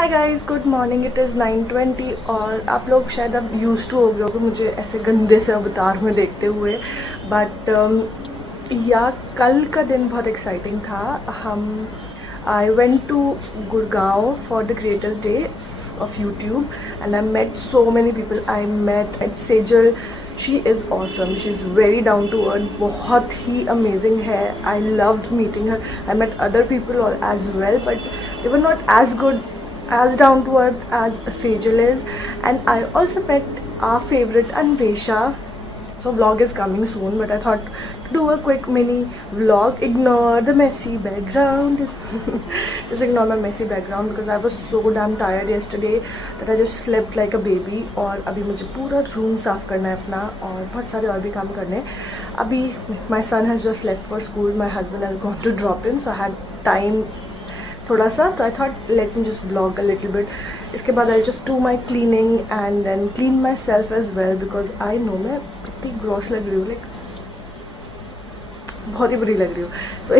Hi guys, good morning. It is 9:20 और आप लोग शायद अब यूज़ टू हो गए होगे मुझे ऐसे गंदे से अवतार में देखते हुए। बट या कल का दिन बहुत एक्साइटिंग था। हम I went to Gurgaon for the creators day of YouTube and I met so many people. I met Sejal. She is awesome, she is very down to earth, बहुत ही अमेजिंग है। I loved meeting her. I met other people as well but they were not as good, as down to earth as Sejal is. And I also met our favorite Anvesha. So vlog is coming soon, but I thought to do a quick mini vlog. Ignore the messy background. Just ignore my messy background because I was so damn tired yesterday that I just slept like a baby. और अभी मुझे पूरा room साफ करना है अपना और बहुत सारे और भी काम करने हैं अभी. My son has just left for school. My husband has gone to drop in, so I had time थोड़ा सा. तो I thought let me just blog a little bit. इसके बाद I just do my cleaning and then clean myself as well because I know मैं इतनी gross लग रही हूँ, लाइक बहुत ही बुरी लग रही हूँ. So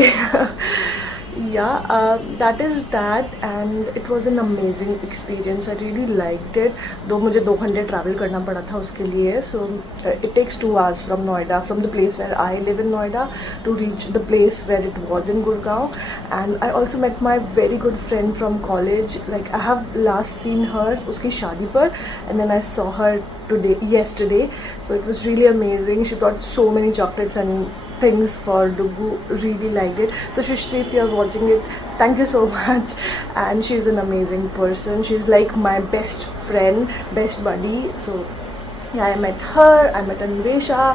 that is that and it was an amazing experience. I really liked it. मुझे 2 घंटे ट्रैवल करना पड़ा था उसके लिए. So it takes 2 hours from Noida, from the place where I live in Noida to reach the place where it was in Gurgaon. And I also met my very good friend from college. Like I have last seen her उसकी शादी पर and then I saw her yesterday. So it was really amazing. She brought so many chocolates and things for Dugu. Really liked it. So Shrishti, if you are watching it, thank you so much. And she's an amazing person. She's like my best friend, best buddy. So yeah, I met her, I met Anvesha.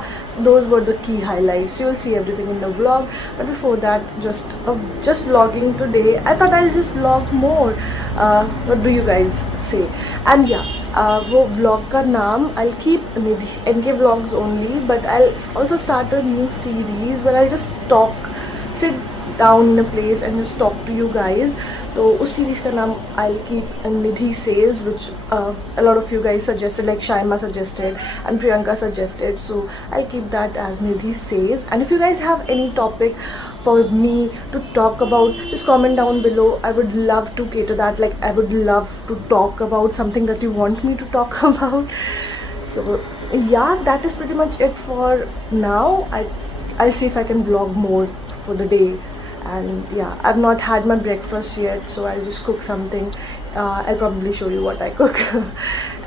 Those were the key highlights. You'll see everything in the vlog. But before that, just vlogging today. I thought I'll just vlog more. What do you guys say? And yeah, वो vlog का नाम I'll keep Nidhi NK vlogs only, but I'll also start a new series where I'll just talk, sit down in a place and just talk to you guys. तो उस series का नाम I'll keep Nidhi Says, which a lot of you guys suggested, like Shaima suggested and Priyanka suggested. So I'll keep that as Nidhi Says. And if you guys have any topic for me to talk about, just comment down below. I would love to cater that. Like I would love to talk about something that you want me to talk about. So yeah, that is pretty much it for now. I'll see if I can vlog more for the day. And yeah, I've not had my breakfast yet, so I'll just cook something. I'll probably show you what I cook.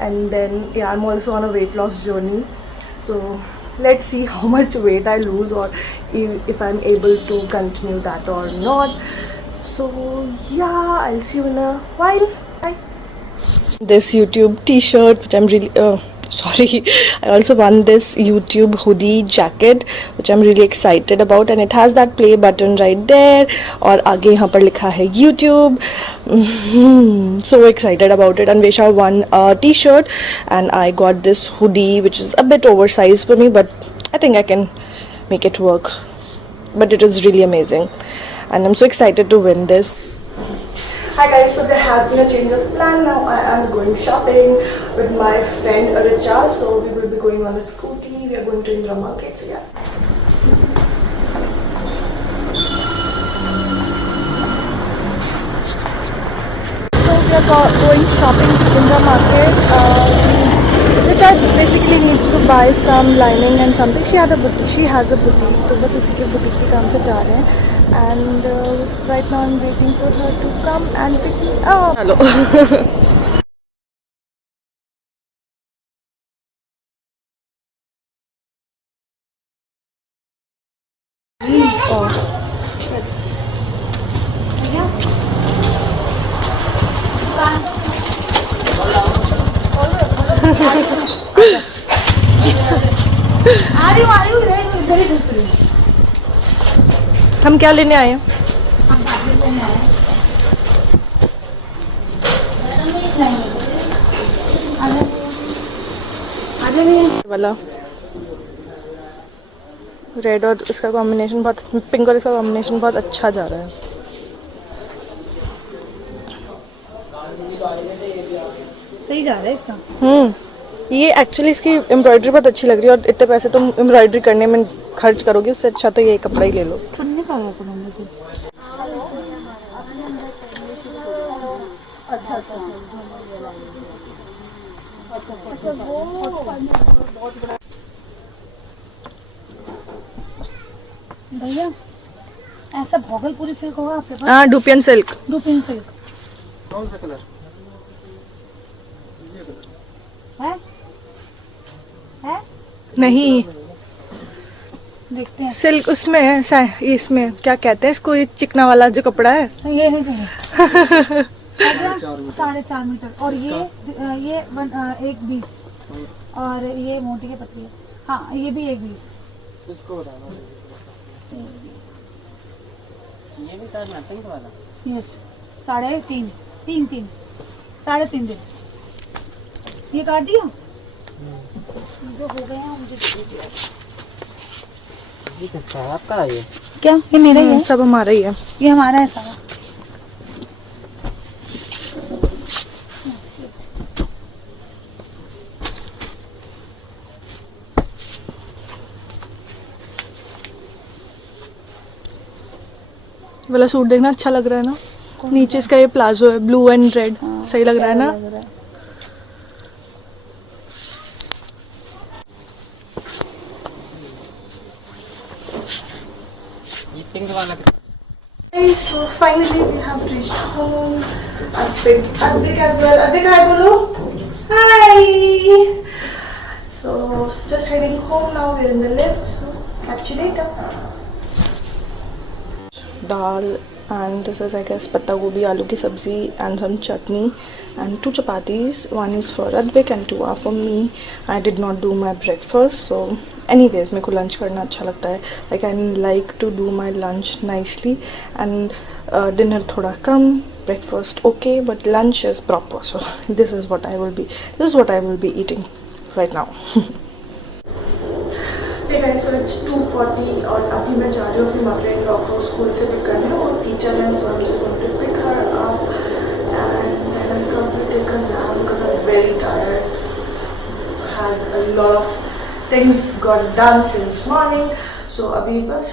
And then yeah, I'm also on a weight loss journey, so let's see how much weight I lose or if I'm able to continue that or not. So yeah, I'll see you in a while. Bye. This YouTube t-shirt which I'm really sorry, I also won this YouTube hoodie jacket which I'm really excited about, and it has that play button right there और आगे यहाँ पर लिखा है YouTube. So excited about it. Anvesha won a t-shirt and I got this hoodie which is a bit oversized for me, but I think I can make it work. But it is really amazing and I'm so excited to win this. Hi guys, so there has been a change of plan. Now I am going shopping with my friend Richa. So we will be going on a scooty. We are going to Indra Market. So yeah. So we are going shopping to Indra Market. Richa basically needs to buy some lining and something. She has a boutique. तो बस उसी के boutique के काम से जा रहे हैं. And right now I'm waiting for her to come and pick me up. Hello. हम क्या लेने आए हैं? वाला रेड और इसका कॉम्बिनेशन बहुत, पिंक और इसका कॉम्बिनेशन बहुत अच्छा जा रहा है. सही जा रहा है इसका. ये एक्चुअली इसकी एम्ब्रॉयडरी बहुत अच्छी लग रही है और इतने पैसे तुम एम्ब्रॉयडरी करने में खर्च करोगे, उससे अच्छा तो ये कपड़ा ही ले लो. चुन्नी का अच्छा अच्छा अच्छा वो बहुत बड़ा। भैया ऐसा भोगलपुरी सिल्क होगा आपके पास? हाँ, डुपियन सिल्क। डुपियन सिल्क कौन सा कलर? है? है? नहीं, देखते हैं। सिल्क उसमें है, इसमें क्या कहते हैं इसको, ये चिकना वाला जो कपड़ा है। ये नहीं चाहिए। 4.5 मीटर और ये 1.20 और ये मोटी के पतली है। हाँ ये भी 1.20। इसको बताना। ये भी काटना पिंक वाला। यस 3.5 3.5 दिन ये काट दिया जो हो गए हैं मुझे दे दीजिए। ये किसका है? आपका है ये? क्या ये मेरा ही है? सब हमारा ही है। ये हमारा है सारा। वाला सूट देखना, अच्छा लग रहा है ना। नीचे इसका ये प्लाजो है, ब्लू एंड रेड, सही लग रहा है ना। ये पिंक वाला। Hey, so finally we have reached home. Advik as well. Advik, hi bolo. Hi. So just heading home now. We're in the lift. So catch you later. Dal and this is I guess patta gobi, aloo ki sabzi and some chutney and 2 chapatis. One is for Advik and 2 are for me. I did not do my breakfast, so anyways मेरे को lunch करना अच्छा लगता है. Like I like to do my lunch nicely and dinner थोड़ा कम, breakfast okay, but lunch is proper. So this is what I will be eating right now. Hey guys, so it's 2:40 और अभी मैं जा रही हूँ अपनी मदर-इन-लॉ को school से पिक करने. वो टीचर है, so I'm just going to pick her up and then I'll probably take a nap because I'm very tired. Had a lot of things got done since morning. So अभी बस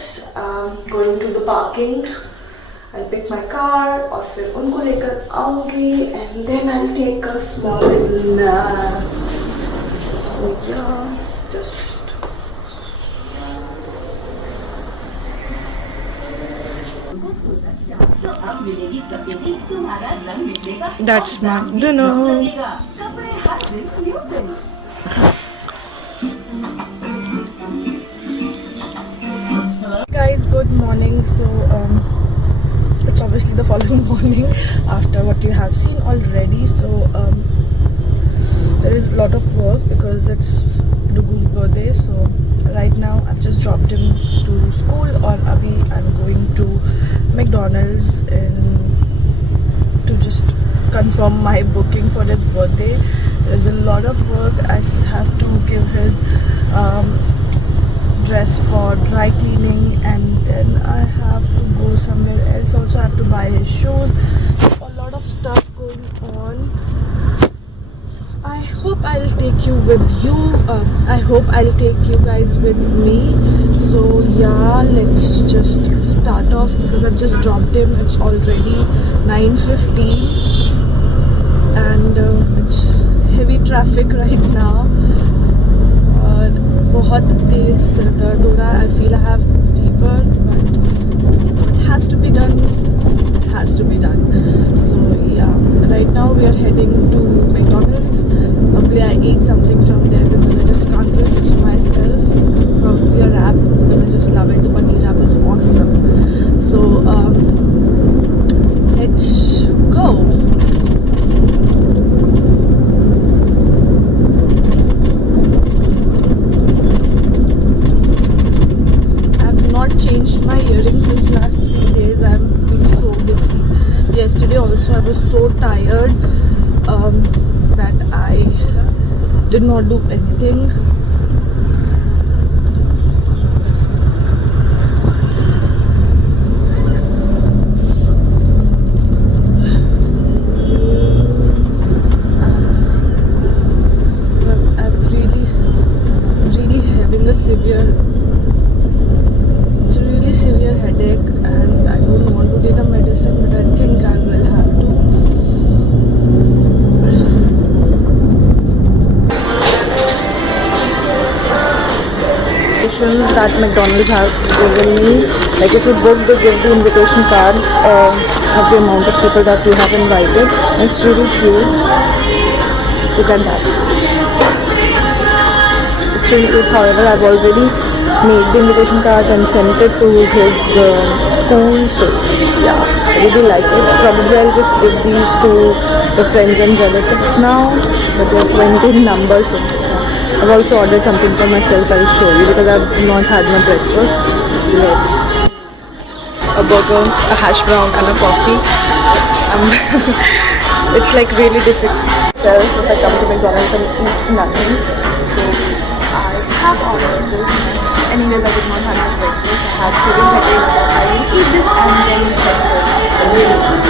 going to the parking. I'll pick my car और फिर उनको लेकर आऊँगी and then I'll take a small little nap. So yeah, just. That's my dinner. Guys, good morning. So it's obviously the following morning after what you have seen already. So there is a lot of work because it's Dugu's birthday. So right now I've just dropped him to school or abhi I'm going to McDonald's to just confirm my booking for his birthday. There's a lot of work. I have to give his dress for dry cleaning and then I have to go somewhere else. Also I have to buy his shoes. A lot of stuff going on. I hope I'll take you with you. I hope I'll take you guys with me. So yeah, let's just start off because I've just dropped him. It's already 9:15 and it's heavy traffic right now. बहुत तेज सिर दर्द हो रहा है. I feel I have fever, but it has to be done. It has to be done. So yeah, right now we are heading to McDonald's. Probably I ate something from there because I just can't resist myself. Probably a wrap because I just love it. The paneer wrap is awesome. So let's go. Changed my earrings since last 3 days. I've been so busy. Yesterday also I was so tired that I did not do anything. I'm really having a severe headache and I don't want to take a medicine but I think I will have to. that McDonald's have given me. Like if you book, they give the invitation cards of the amount of people that you have invited. It's really cute. Look at that. It's really cute. However, I've already made the invitation card and sent it to his school. So yeah, I really like it. Probably I'll just give these to the friends and relatives now. But there are 20 numbers. So I've also ordered something for myself. I'll show you because I've not had my breakfast. Let's see. A burger, a hash brown and a coffee. It's like really difficult if I come to McDonald's and eat nothing. So I have ordered this. Anyways, I did not have my breakfast. I have sitting headache, so I will eat this and then head home.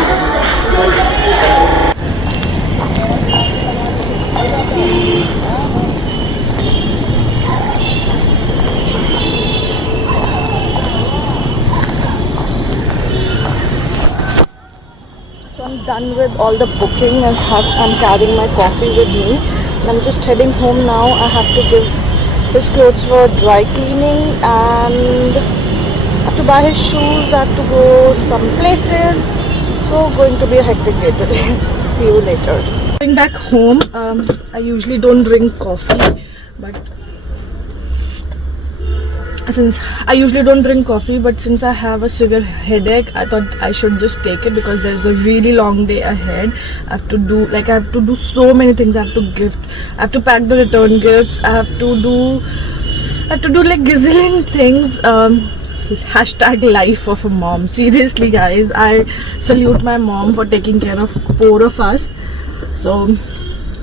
I'm done with all the booking and I'm carrying my coffee with me and I'm just heading home now. I have to give his clothes for dry cleaning and I have to buy his shoes. I have to go some places, so going to be a hectic day today. See you later. Going back home, I usually don't drink coffee, but since I have a severe headache, I thought I should just take it because there's a really long day ahead. I have to do so many things. I have to pack the return gifts. I have to do like gazillion things. Hashtag life of a mom. Seriously guys, I salute my mom for taking care of 4 of us. So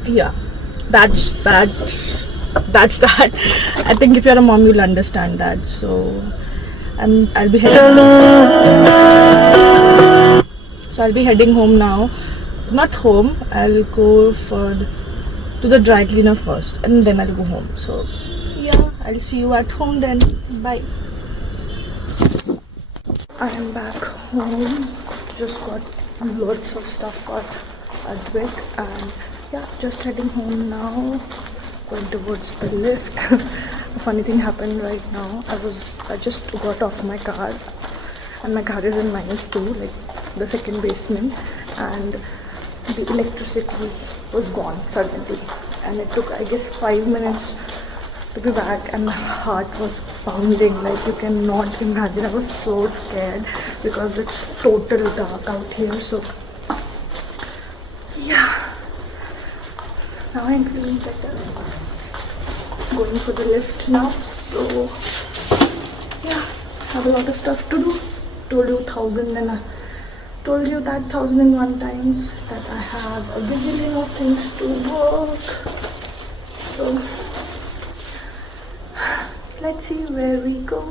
yeah, that's that. I think if you're a mom, you'll understand that. So I'll be heading home now. Not home, I'll go to the dry cleaner first and then I'll go home. So yeah, I'll see you at home then. Bye. I am back home. Just got lots of stuff for Advik and yeah, just heading home now. Going towards the lift. A funny thing happened right now. I just got off my car and my car is in -2, like the second basement, and the electricity was gone suddenly and it took I guess 5 minutes to be back and my heart was pounding like you cannot imagine. I was so scared because it's total dark out here. So yeah, now I'm feeling better. Going for the lift now. So yeah, have a lot of stuff to do. Told you 1001 times that I have a gazillion of things to work. So let's see where we go.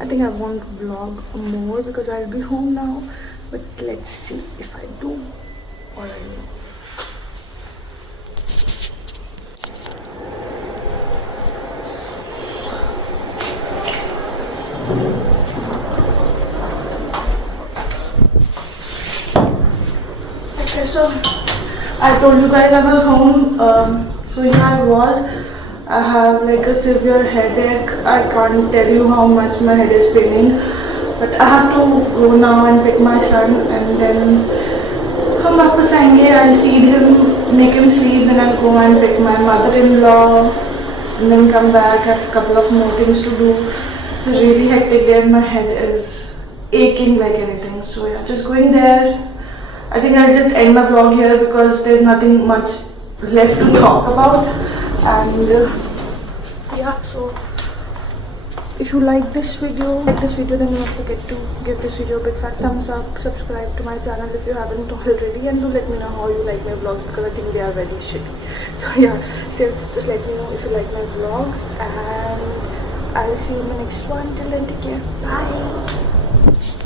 I think I won't vlog more because I'll be home now, but let's see if I do or I don't. Okay, so I told you guys I was home. So here I was. I have like a severe headache. I can't tell you how much my head is paining, but I have to go now and pick my son and then हम वापस आएंगे. I'll feed him, make him sleep, then I'll go and pick my mother-in-law and then come back. I have a couple of more things to do. It's a really hectic day and my head is aching like anything. So yeah, just going there. I think I'll just end my vlog here because there's nothing much left to talk about. And yeah, so if you like this video, then you don't forget to give this video a big fat thumbs up. Subscribe to my channel if you haven't already, and do let me know how you like my vlogs because I think they are very shitty. So yeah, still just let me know if you like my vlogs, and I'll see you in the next one. Till then, take care. Bye.